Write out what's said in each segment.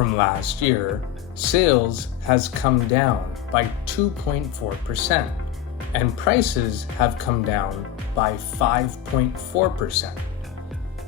from last year, sales has come down by 2.4%, and prices have come down by 5.4%.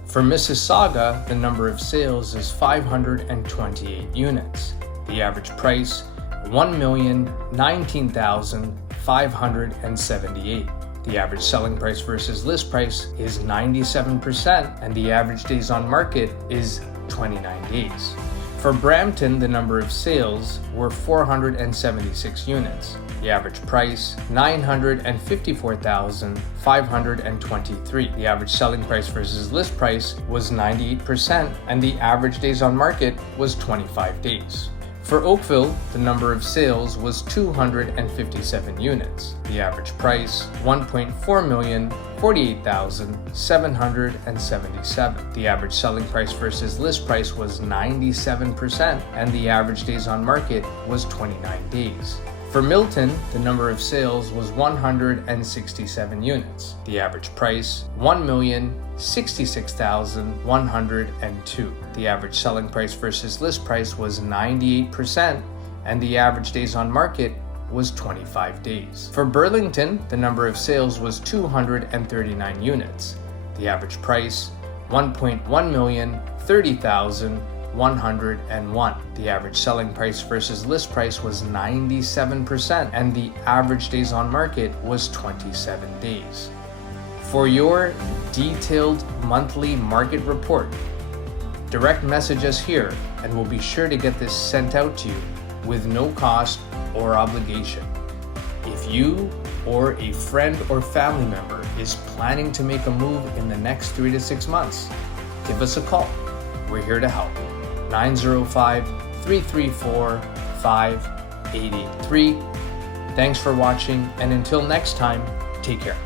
For Mississauga, the number of sales is 528 units. The average price, $1,019,578. The average selling price versus list price is 97%, and the average days on market is 29 days. For Brampton, the number of sales were 476 units. The average price, $954,523. The average selling price versus list price was 98%, and the average days on market was 25 days. For Oakville, the number of sales was 257 units. The average price, $1,448,777. The average selling price versus list price was 97%, and the average days on market was 29 days. For Milton, the number of sales was 167 units. The average price, $1,066,102. The average selling price versus list price was 98%, and the average days on market was 25 days. For Burlington, the number of sales was 239 units. The average price, $1,130,101. The average selling price versus list price was 97%, and the average days on market was 27 days. For your detailed monthly market report, direct message us here and we'll be sure to get this sent out to you with no cost or obligation. If you or a friend or family member is planning to make a move in the next 3 to 6 months, give us a call. We're here to help. 905-334-5883. Thanks for watching, and until next time, take care.